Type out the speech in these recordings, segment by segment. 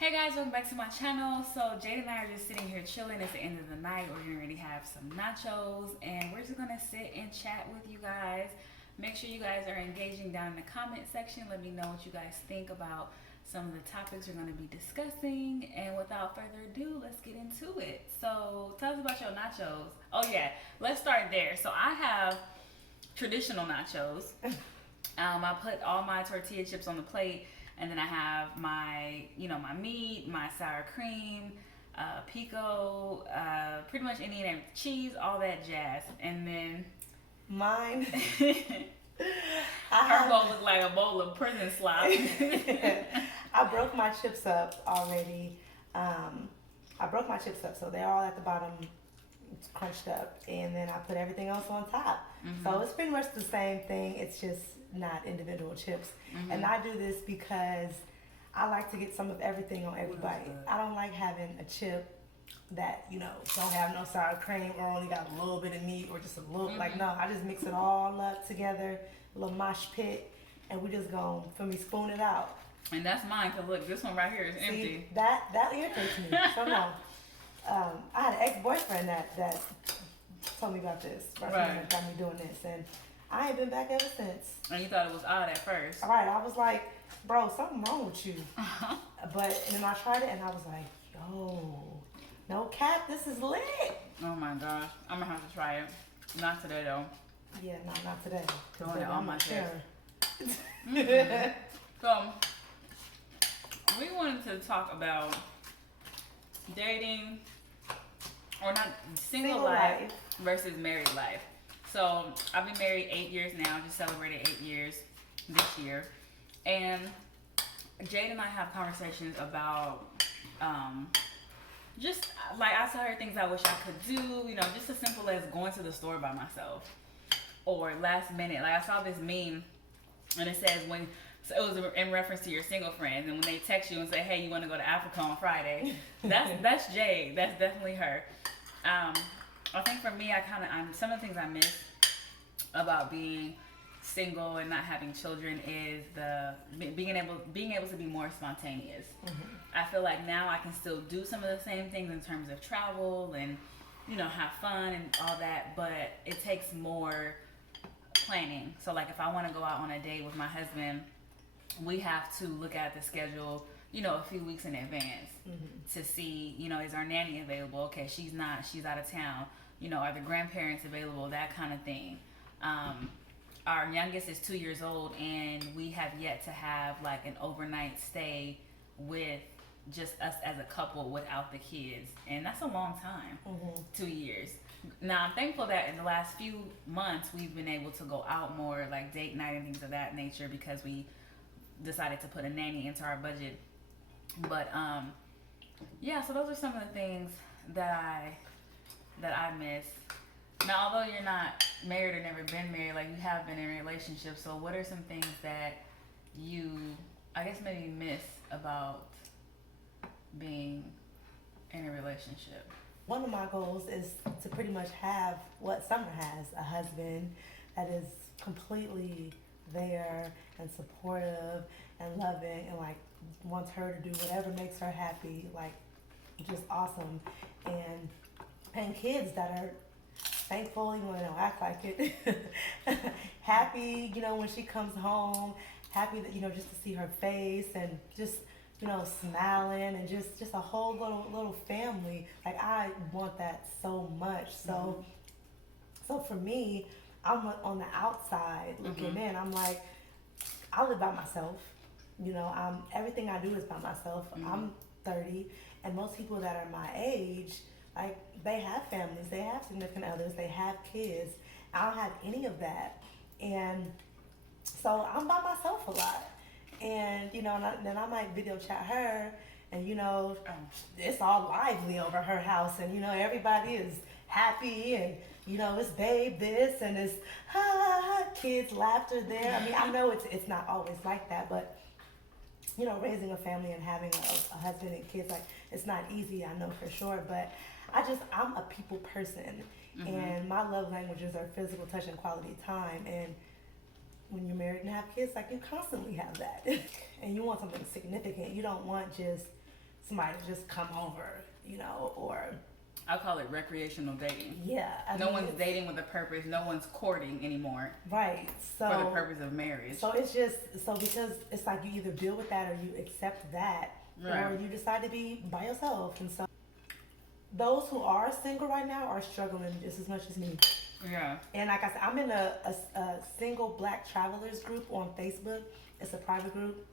Hey guys, welcome back to my channel. So Jade and I are just sitting here chilling at the end of the night. We're gonna already have some nachos and we're just gonna sit and chat with you guys. Make sure you guys are engaging down in the comment section. Let me know what you guys think about some of the topics we're gonna be discussing. And without further ado, let's get into it. So tell us about your nachos. Oh yeah, let's start there. So I have traditional nachos. I put all my tortilla chips on the plate, and then I have my, my meat, my sour cream, pico, pretty much any and every cheese, all that jazz. And then mine, her bowl looked like a bowl of prison slop. I broke my chips up already. I broke my chips up, so they're all at the bottom, crunched up, and then I put everything else on top. Mm-hmm. So it's pretty much the same thing. It's just not individual chips. Mm-hmm. And I do this because I like to get some of everything on every bite. I don't like having a chip that, don't have no sour cream or only got a little bit of meat or just a little, no, I just mix it all up together, a little mosh pit, and we just gonna, spoon it out. And that's mine, because look, this one right here is empty. That irritates me. So no. I had an ex-boyfriend that told me about this. Right. Got me doing this, and I ain't been back ever since. And you thought it was odd at first. All right, I was like, bro, something wrong with you. But and then I tried it, and I was like, yo, no cap, this is lit. Oh my gosh, I'm gonna have to try it. Not today though. Yeah, no, not today. Throwing it on my chest. So we wanted to talk about dating, or not, single life versus married life. So I've been married 8 years now. Just celebrated 8 years this year, and Jade and I have conversations about just like, I tell her things I wish I could do. Just as simple as going to the store by myself, or last minute. Like, I saw this meme, and it says when. So it was in reference to your single friends, and when they text you and say, "Hey, you want to go to Africa on Friday?" That's Jade. That's definitely her. I think for me, I'm some of the things I miss about being single and not having children is being able to be more spontaneous. Mm-hmm. I feel like now I can still do some of the same things in terms of travel and have fun and all that, but it takes more planning. So like, if I want to go out on a date with my husband, we have to look at the schedule, a few weeks in advance, to see, is our nanny available? Okay, she's not, she's out of town. Are the grandparents available? That kind of thing. Our youngest is 2 years old, and we have yet to have like an overnight stay with just us as a couple without the kids. And that's a long time, 2 years. Now, I'm thankful that in the last few months, we've been able to go out more, like date night and things of that nature, because we decided to put a nanny into our budget. But yeah, so those are some of the things that I miss. Now, although you're not married or never been married, like, you have been in a relationship, so what are some things that you, I guess, maybe miss about being in a relationship? One of my goals is to pretty much have what Summer has, a husband that is completely there and supportive and loving and like wants her to do whatever makes her happy, like just awesome. And kids that are thankful, even when they don't act like it, happy, when she comes home, happy that, just to see her face and just, smiling, and just a whole little family. Like, I want that so much. So for me, I'm on the outside looking in. I'm like, I live by myself. Everything I do is by myself. I'm 30, and most people that are my age, like, they have families, they have significant others, they have kids. I don't have any of that, and so I'm by myself a lot. And then I might video chat her, and it's all lively over her house, and everybody is happy, and it's babe this, and it's kids laughter there. I mean, I know it's not always like that, but raising a family and having a husband and kids, like, it's not easy, I know for sure. But I'm a people person, and my love languages are physical touch and quality time. And when you're married and have kids, like, you constantly have that. And you want something significant. You don't want just somebody to just come over, you know, or I call it recreational dating. yeah. No one's dating with a purpose. No one's courting anymore. Right. So for the purpose of marriage. So it's just because it's like you either deal with that or you accept that, right. or you decide to be by yourself. And so those who are single right now are struggling just as much as me. Yeah. And like I said, I'm in a single black travelers group on Facebook. It's a private group.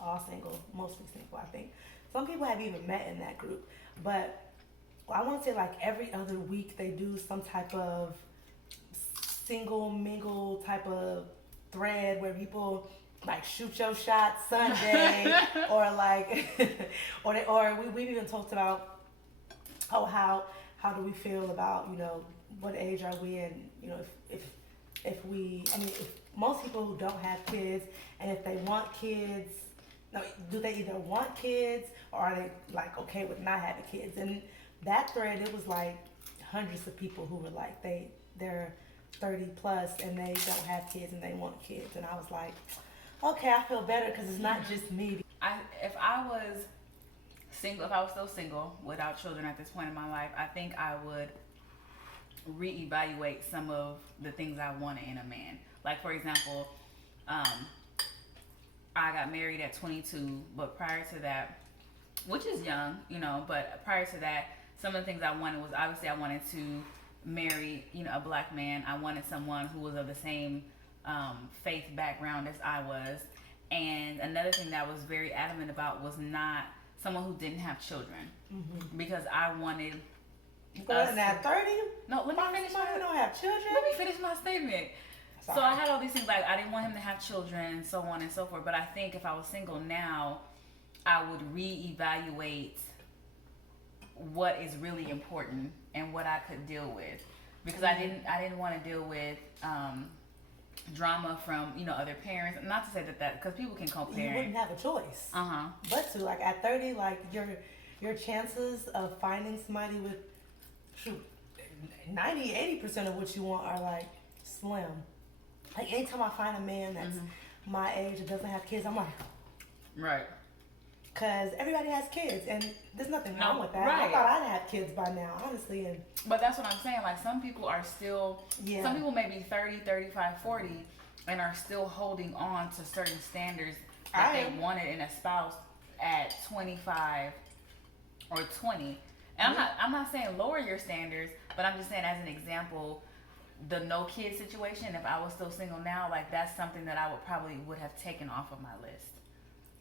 All single, mostly single, I think. Some people have even met in that group, but I want to say like every other week they do some type of single mingle type of thread where people like shoot your shot Sunday or like or we've even talked about how do we feel about, you know, what age are we in, you know, if most people who don't have kids, and if they want kids, no, do they either want kids or are they like okay with not having kids? And that thread, it was like hundreds of people who were like they're 30 plus and they don't have kids and they want kids. And I was like, okay, I feel better because it's not just me. If I was still single without children at this point in my life, I think I would reevaluate some of the things I wanted in a man. Like for example, I got married at 22, but prior to that, which is young, you know, but prior to that, some of the things I wanted was obviously I wanted to marry, you know, a black man. I wanted someone who was of the same faith background as I was. And another thing that I was very adamant about was not someone who didn't have children, because I wanted. But at 30? No, let me finish. You don't have children. Let me finish my statement. Sorry. So I had all these things like I didn't want him to have children, so on and so forth. But I think if I was single now, I would reevaluate what is really important and what I could deal with, because I didn't want to deal with drama from, you know, other parents. Not to say that because people can co-parent. You wouldn't have a choice. But to like at 30, like your chances of finding somebody with 90-80% of what you want are like slim. Like anytime I find a man that's my age and doesn't have kids, I'm like, right. Because everybody has kids, and there's nothing wrong with that. Right. I thought I'd have kids by now, honestly. But that's what I'm saying. Like, some people are still, some people may be 30, 35, 40, and are still holding on to certain standards that they wanted in a spouse at 25 or 20. And I'm not saying lower your standards, but I'm just saying as an example, the no kid situation, if I was still single now, like that's something that I would have taken off of my list.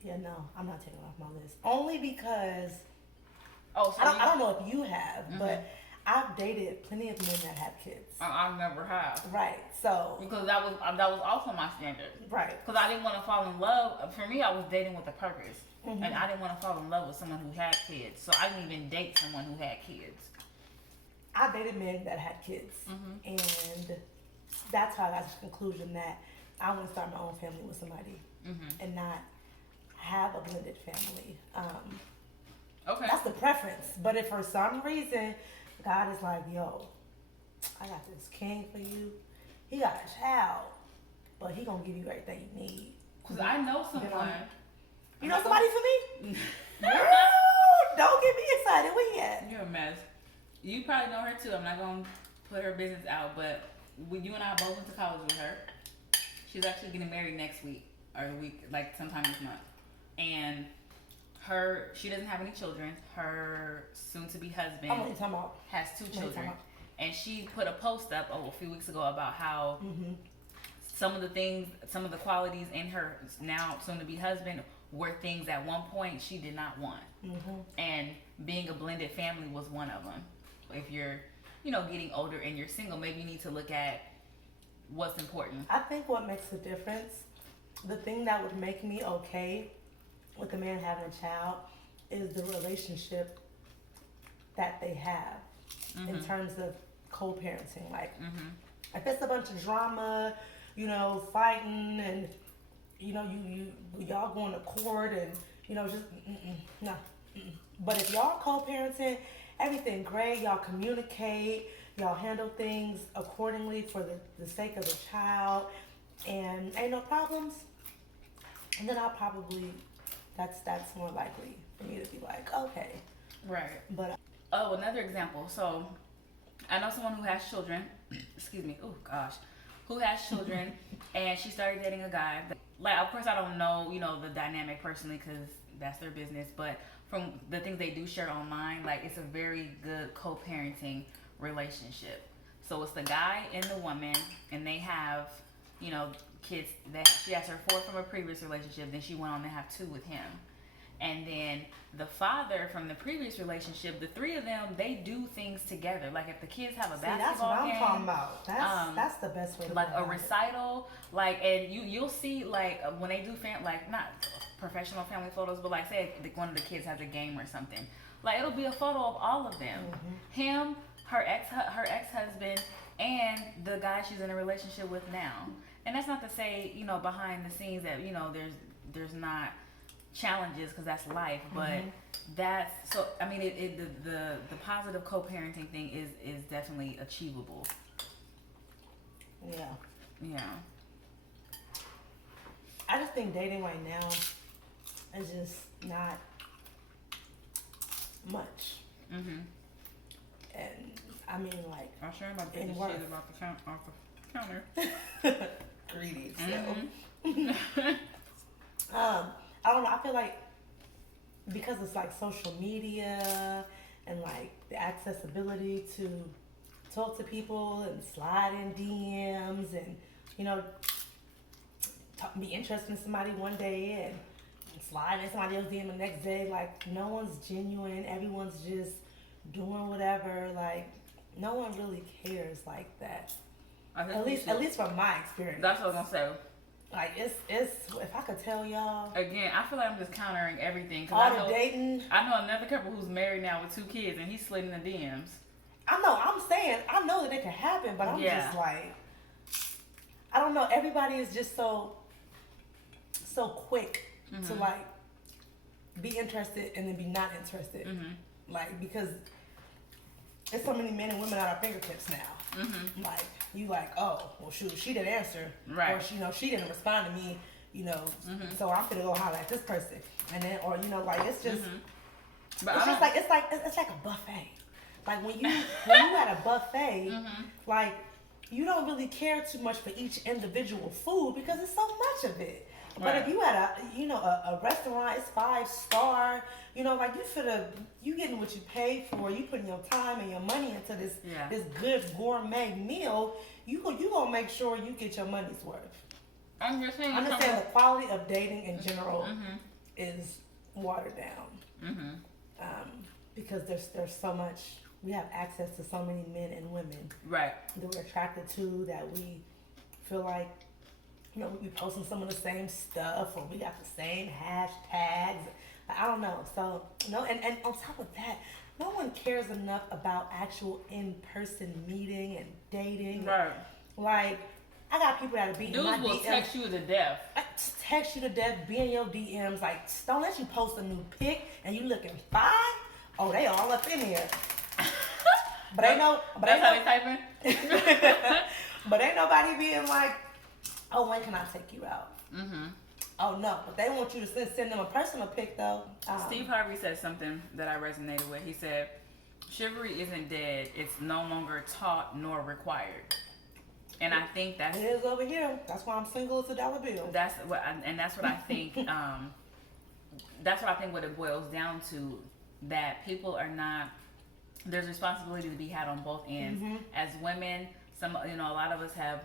Yeah, no, I'm not taking it off my list. Only because so I don't know if you have, but I've dated plenty of men that have kids. I never have. Right. So because that was also my standard. Right. Because I didn't want to fall in love. For me, I was dating with a purpose, and I didn't want to fall in love with someone who had kids. So I didn't even date someone who had kids. I dated men that had kids, and that's how I got to the conclusion that I want to start my own family with somebody, and not have a blended family. Okay. That's the preference. But if for some reason God is like, yo, I got this king for you, he got a child, but he gonna give you everything you need. Because I know someone. You know somebody for me? Girl, don't get me excited. Where you at? You're a mess. You probably know her too. I'm not gonna put her business out, but when you and I both went to college with her, she's actually getting married next week or the week, like sometime this month. And she doesn't have any children. Her soon-to-be husband has 2 children, and she put a post up a few weeks ago about how some of the qualities in her now soon-to-be husband were things at one point she did not want, and being a blended family was one of them. If you're, getting older and you're single, maybe you need to look at what's important. I think what makes a difference, the thing that would make me okay with the man having a child, is the relationship that they have in terms of co-parenting. Like, if it's a bunch of drama, fighting, and y'all going to court and just no. But if y'all co-parenting, everything great. Y'all communicate. Y'all handle things accordingly for the sake of the child, and ain't no problems. And then that's more likely for me to be like, okay. Right. But oh, another example. So I know someone who has children. Excuse me. Oh gosh, who has children, and she started dating a guy. Like, of course, I don't know, the dynamic personally because that's their business. But from the things they do share online, like, it's a very good co-parenting relationship. So it's the guy and the woman, and they have, kids. That she has her 4 from a previous relationship. Then she went on to have 2 with him. And then the father from the previous relationship, the 3 of them, they do things together. Like if the kids have a basketball game, that's what I'm talking about. That's the best way to like a recital, like, and you'll see like when they do like not professional family photos, but like say one of the kids has a game or something, like it'll be a photo of all of them, him, her ex-husband, and the guy she's in a relationship with now. And that's not to say behind the scenes that there's not challenges, because that's life, but that's so I mean the positive co-parenting thing is definitely achievable. Yeah. I just think dating right now is just not much. And I mean, like, I'm sure my baby shit off the counter. Greedy. I don't know. I feel like because it's like social media and like the accessibility to talk to people and slide in DMs and be interested in somebody one day and slide in somebody else's DM the next day. Like no one's genuine. Everyone's just doing whatever. Like no one really cares like that. At least from my experience. That's what I was gonna say. Like it's if I could tell y'all again, I feel like I'm just countering everything. All the dating. I know another couple who's married now with 2 kids, and he's slid in the DMs. I know. I'm saying I know that it can happen, but I'm just like, I don't know. Everybody is just so quick to like be interested and then be not interested, like because there's so many men and women at our fingertips now. Like you like, oh well, shoot, she didn't answer, right? Or she didn't respond to me, so I'm gonna go holler at this person, and then or like it's just, but it's just like it's like a buffet. Like when you at a buffet, like you don't really care too much for each individual food because it's so much of it. But if you at a restaurant, it's 5-star, like you getting what you paid for, you putting your time and your money into this good gourmet meal, you gonna make sure you get your money's worth. I'm just saying the quality of dating in general is watered down. Because there's so much, we have access to so many men and women that we're attracted to, that we feel like we posting some of the same stuff, or we got the same hashtags. I don't know. So, and on top of that, no one cares enough about actual in-person meeting and dating. Right. Like, I got people that are beating my DMs. Dudes will text you to death. Text you to death, be in your DMs. Like, don't let you post a new pic and you looking fine. Oh, they all up in here. But ain't no. But that's how they typing. But ain't nobody being like, oh, when can I take you out? Oh, no. But they want you to send them a personal pic, though. Steve Harvey said something that I resonated with. He said, chivalry isn't dead. It's no longer taught nor required. And I think that's... It is over here. That's why I'm single as a dollar bill. That's what I think... that's what I think what it boils down to. That people are not... There's responsibility to be had on both ends. As women, a lot of us have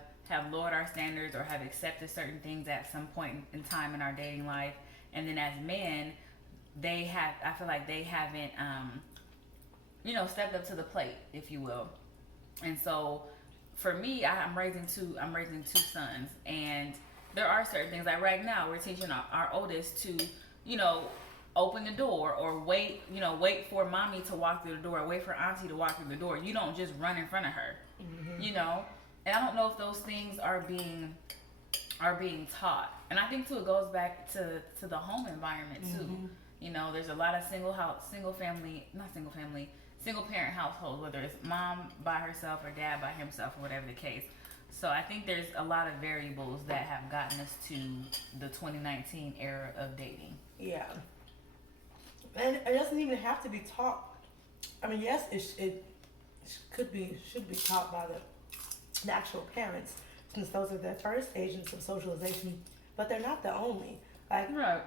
lowered our standards or have accepted certain things at some point in time in our dating life, and then as men, I feel like they haven't stepped up to the plate, if you will. And so for me, I'm raising two sons, and there are certain things like right now we're teaching our oldest to open the door, or wait for mommy to walk through the door, or wait for auntie to walk through the door. You don't just run in front of her. And I don't know if those things are being taught. And I think too, it goes back to the home environment too. There's a lot of single parent households, whether it's mom by herself or dad by himself or whatever the case. So I think there's a lot of variables that have gotten us to the 2019 era of dating. Yeah. And it doesn't even have to be taught. I mean, yes, it should be taught by the actual parents, since those are their first agents of socialization, but they're not the only. Right.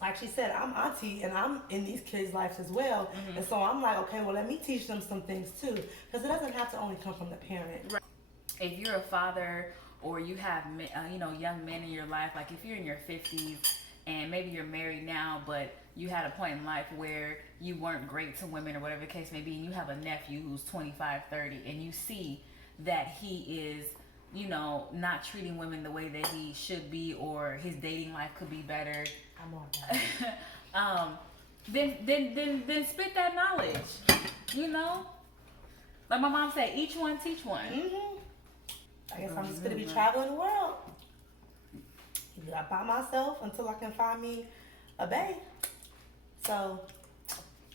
Like she said, I'm auntie and I'm in these kids' lives as well. And so I'm like, okay, well, let me teach them some things too. Because it doesn't have to only come from the parent. Right. If you're a father or you have, young men in your life, like if you're in your 50s and maybe you're married now, but you had a point in life where you weren't great to women or whatever the case may be, and you have a nephew who's 25, 30, and you see that he is, not treating women the way that he should be, or his dating life could be better. I'm on that. Then spit that knowledge, Like my mom said, each one teach one. I guess I'm just gonna be traveling the world. By myself until I can find me a bae. So,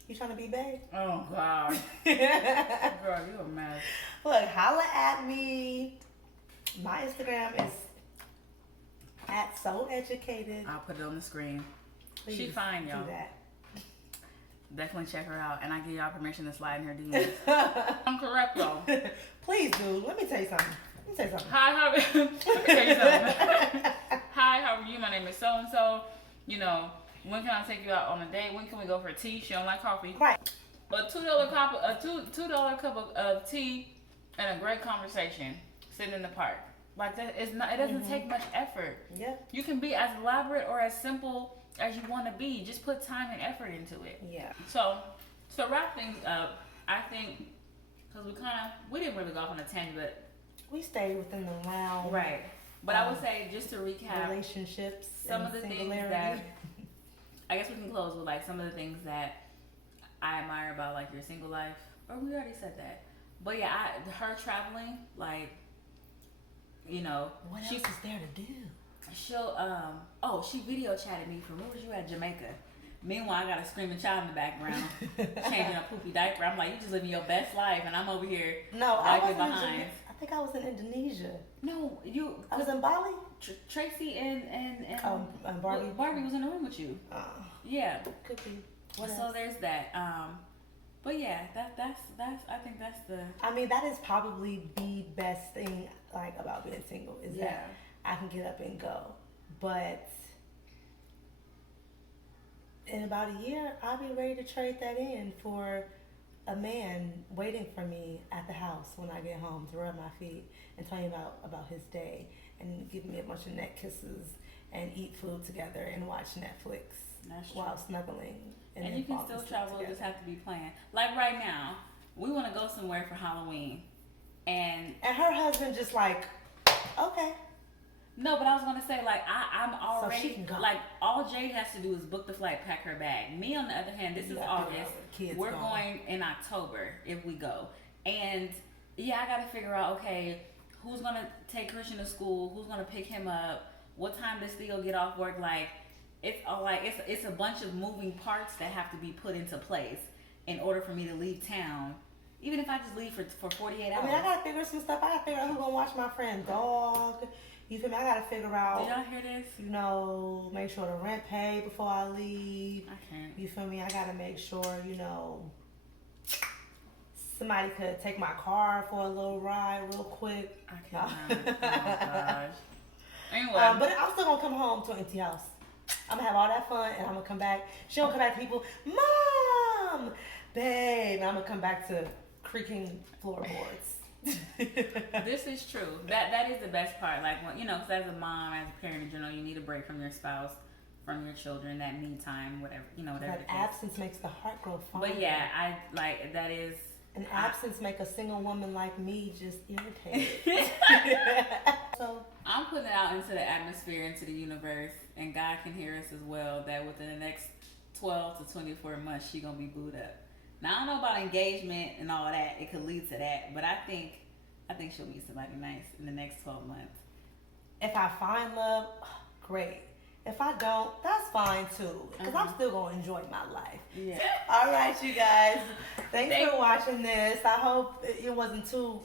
you trying to be bae? Oh God, girl, you a mess. Look, holla at me. My Instagram is @SoEducated. I'll put it on the screen. Please She fine, y'all. do that. Definitely check her out, and I give y'all permission to slide in her DMs. I'm correct though. Please do. Let me tell you something. Hi, how let me tell you something. Hi, how are you? My name is so and so. When can I take you out on a date? When can we go for tea? She don't like coffee. Right. But $2 cup of tea and a great conversation sitting in the park. Like that, it doesn't take much effort. Yeah. You can be as elaborate or as simple as you want to be. Just put time and effort into it. Yeah. So wrap things up, I think, because we didn't really go off on a tangent, but we stayed within the realm. Right. But I would say, just to recap, relationships, some of the things that, I guess we can close with like some of the things that I admire about like your single life. Or we already said that. But yeah, her traveling, like, what else is there to do? She video chatted me from, where was you at? Jamaica. Meanwhile, I got a screaming child in the background, changing a poopy diaper. I'm like, you just living your best life, and I'm over here lagging behind. I think I was in Indonesia. No, I was in Bali. Tracy and Barbie. Barbie was in the room with you. Yeah, could be. So there's that. But yeah, that's I think that's the. I mean, that is probably the best thing like about being single is that I can get up and go, but in about a year, I'll be ready to trade that in for a man waiting for me at the house when I get home to rub my feet and tell me about his day and give me a bunch of neck kisses and eat food together and watch Netflix while snuggling. And you can still travel, it just have to be planned. Like right now, we want to go somewhere for Halloween. And her husband just like, okay. No, but I was gonna say, like, I'm already, so she can go. Like, all Jade has to do is book the flight, pack her bag. Me, on the other hand, this is August. We're going in October if we go. And yeah, I gotta figure out, okay, who's gonna take Christian to school? Who's gonna pick him up? What time does Theo get off work? Like, it's a bunch of moving parts that have to be put into place in order for me to leave town. Even if I just leave for 48 hours. I mean, I gotta figure some stuff. I gotta figure out who's gonna watch my friend's dog. You feel me? I gotta figure out. Did y'all hear this? Make sure the rent paid before I leave. I can't. You feel me? I gotta make sure, somebody could take my car for a little ride real quick. I cannot. Oh gosh. Anyway. But I'm still gonna come home to an empty house. I'm gonna have all that fun and I'm gonna come back. She gonna come back to people, Mom, babe, and I'm gonna come back to creaking floorboards. This is true. That is the best part. Like, when, cause as a mom, as a parent in general, you need a break from your spouse, from your children, that me time, whatever, whatever. That absence makes the heart grow fonder. But yeah, I like that is. An absence make a single woman like me just irritated. So I'm putting it out into the atmosphere, into the universe, and God can hear us as well. That within the next 12 to 24 months, she gonna be booed up. Now I don't know about engagement and all that. It could lead to that, but I think she'll meet somebody nice in the next 12 months. If I find love, great. If I don't, that's fine too. Because I'm still gonna enjoy my life. Yeah. All right, you guys. Thanks for watching this. I hope it wasn't too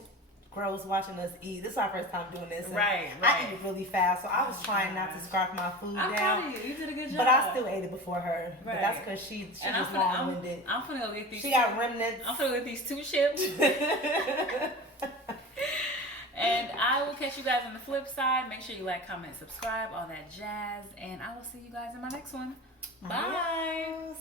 gross watching us eat. This is our first time doing this. Right. I eat really fast, so I was trying not to scarf my food I'm down. proud of you. You did a good job. But I still ate it before her. Right. But that's because she and was long-winded. I'm finna go get these. She got remnants. I'm finna go get these 2 chips. And I will catch you guys on the flip side. Make sure you like, comment, subscribe, all that jazz. And I will see you guys in my next one. Bye. Adios.